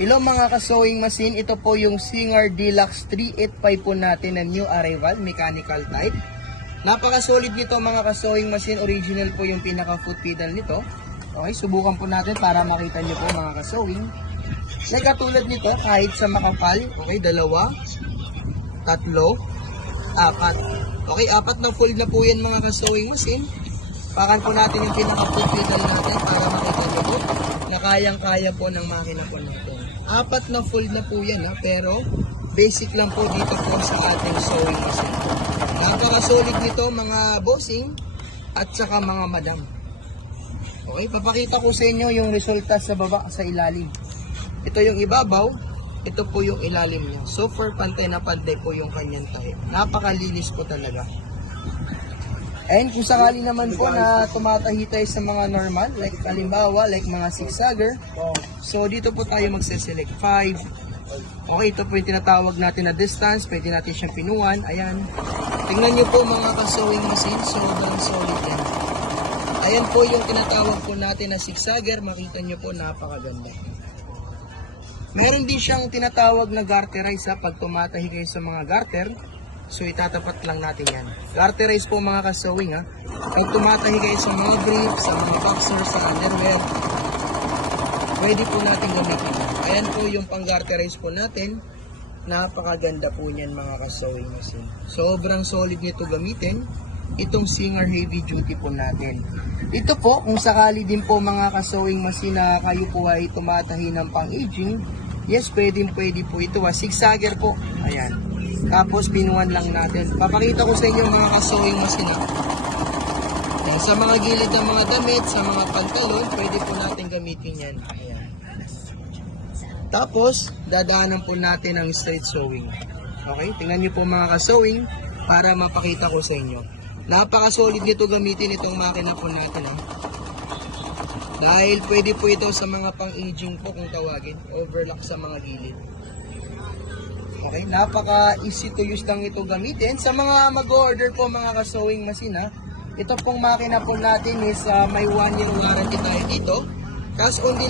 Hello mga ka-sewing machine, ito po yung Singer Deluxe 385 po natin na new arrival, mechanical type. Napaka-solid nito mga ka-sewing machine, original po yung pinaka-foot pedal nito. Okay, subukan po natin para makita nyo po mga ka-sewing. May katulad nito kahit sa makapal, okay, 2, 3, 4. Okay, 4 na fold na po yan mga ka-sewing machine. Pakan po natin yung pinaka-foot pedal natin para makita nyo po na kayang-kaya po ng makina po natin. 4 na fold na po yan pero basic lang po dito po sa ating sewing machine. Napaka-solid nito mga bossing at saka mga madam. Okay, papakita ko sa inyo yung resulta sa baba, sa ilalim. Ito yung ibabaw, ito po yung ilalim niya. So for pantay na pantay po yung kanyang tahi. Napakalinis po talaga. And kung sakali naman po na tumatahi tayo sa mga normal, like halimbawa, like mga zigzagger, so dito po tayo magse-select 5. Okay, ito po yung tinatawag natin na distance, pwede natin siyang pinuan, ayan. Tingnan nyo po mga ka-sewing machine, sobrang solid yan. Ayan po yung tinatawag po natin na zigzagger, makita nyo po napakaganda. Meron din siyang tinatawag na garterize pag tumatahi kayo sa mga garter. So itatapat lang natin yan. Garterize po mga ka-sewing Pag tumatahi kayo sa mga brief, sa mga boxer, sa underwear, pwede po natin gamitin. Ayan po yung pang-garterize po natin. Napakaganda po niyan mga ka-sewing machine. Sobrang solid nito gamitin. Itong Singer Heavy Duty po natin. Ito po, kung sakali din po mga ka-sewing machine na kayo po ay tumatahi ng pang-aging, yes, pwede po ito. Zigzagger po. Ayan. Tapos pinuan lang natin. Papakita ko sa inyo mga ka-sewing machine. Sa mga gilid ng mga damit, sa mga pantalon, pwede po natin gamitin yan. Ayan. Tapos, dadaanan po natin ang straight sewing. Okay? Tingnan nyo po mga ka-sewing para mapakita ko sa inyo. Napaka-solid nito gamitin itong makina po natin. Dahil pwede po ito sa mga pang-aging po kung tawagin. Overlock sa mga gilid. Okay, napaka-easy to use lang ito gamitin. Sa mga mag-order po mga ka-sewing machine ito pong makina po natin is may 1 year warranty tayo dito. Cash on delivery.